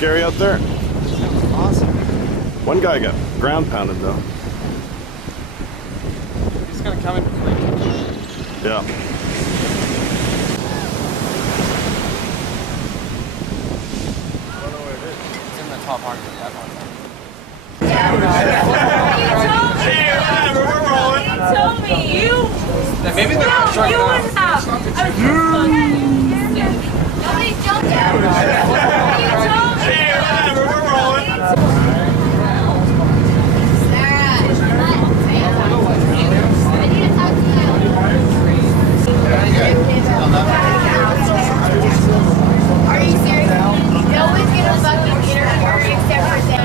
scary out there? Awesome. One guy got ground pounded though. He's gonna come in quick. Yeah. It's in the top part of the airport. You told me. You maybe they're you trucking wouldn't off. have. Nobody jumped out. You told me. Are you serious? No one's gonna fucking get her except for them.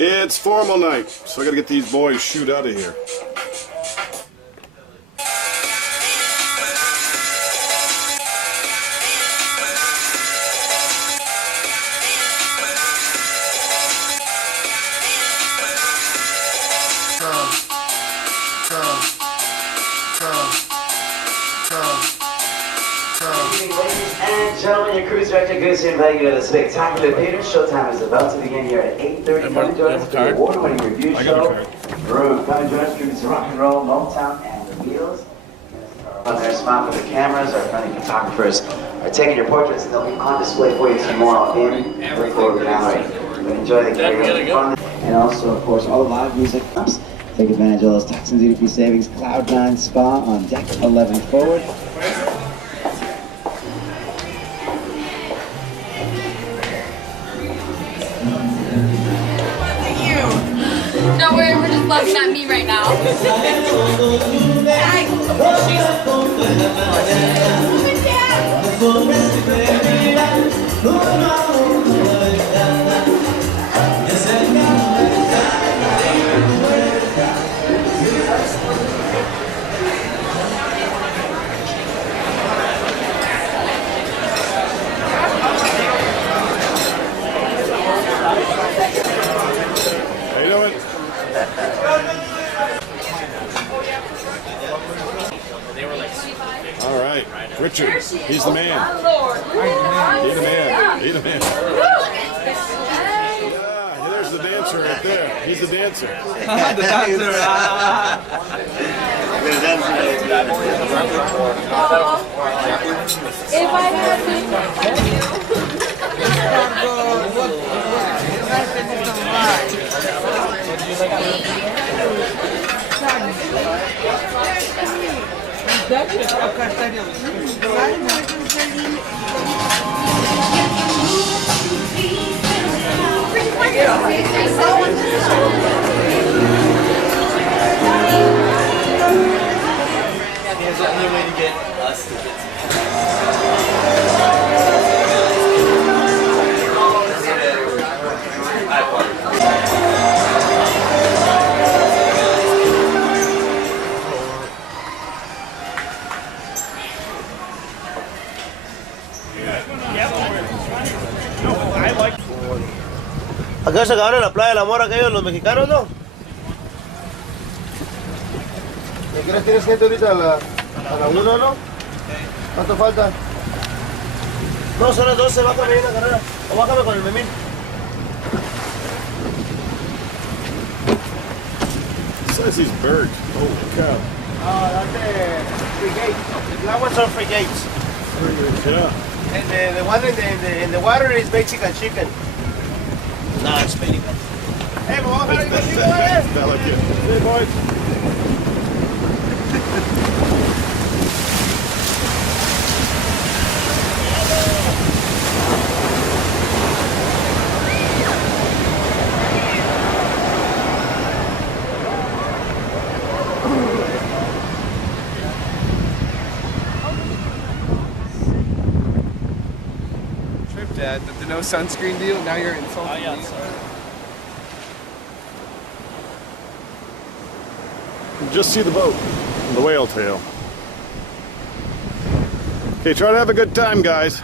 It's formal night, so I gotta get these boys shoot out of here. Ladies and gentlemen, your cruise director Goose here inviting you to the spectacular theater. Showtime is about to begin here at 8:30. Come and join us for the award-winning review show. Come and join us for this rock and roll, Motown, and the Beatles. On their smile for the cameras, our friendly photographers are taking your portraits and they'll be on display for you tomorrow in the Florida Gallery. But enjoy the karaoke fun. And also, of course, all the live music. Take advantage of those tax and duty-free savings. Cloud9 Spa on deck 11 forward. No, we're just laughing at me right now. How you doing? All right, Richard, he's the man. He's the man. He's the man. Yeah, there's the dancer right there. He's the dancer. The dancer. If I had There's the only way to get us to get Acá se acabaron la playa del amor aquellos los mexicanos, ¿no? ¿Qué crees tienes gente ahorita a la 1, no? ¿Cuánto falta? No, son las 12, bájame ahí en la carrera. O bájame con el memín. Says he's birds. Holy cow. That's the frigate. That one's are frigates. Yeah. And the one in the water is Mexican chicken. No, it's Mexican. Hey, vamos a ver el chico, Hey, boys. Dad, the no sunscreen deal. Now you're insulting me. Just see the boat, the whale tail. Okay, try to have a good time, guys.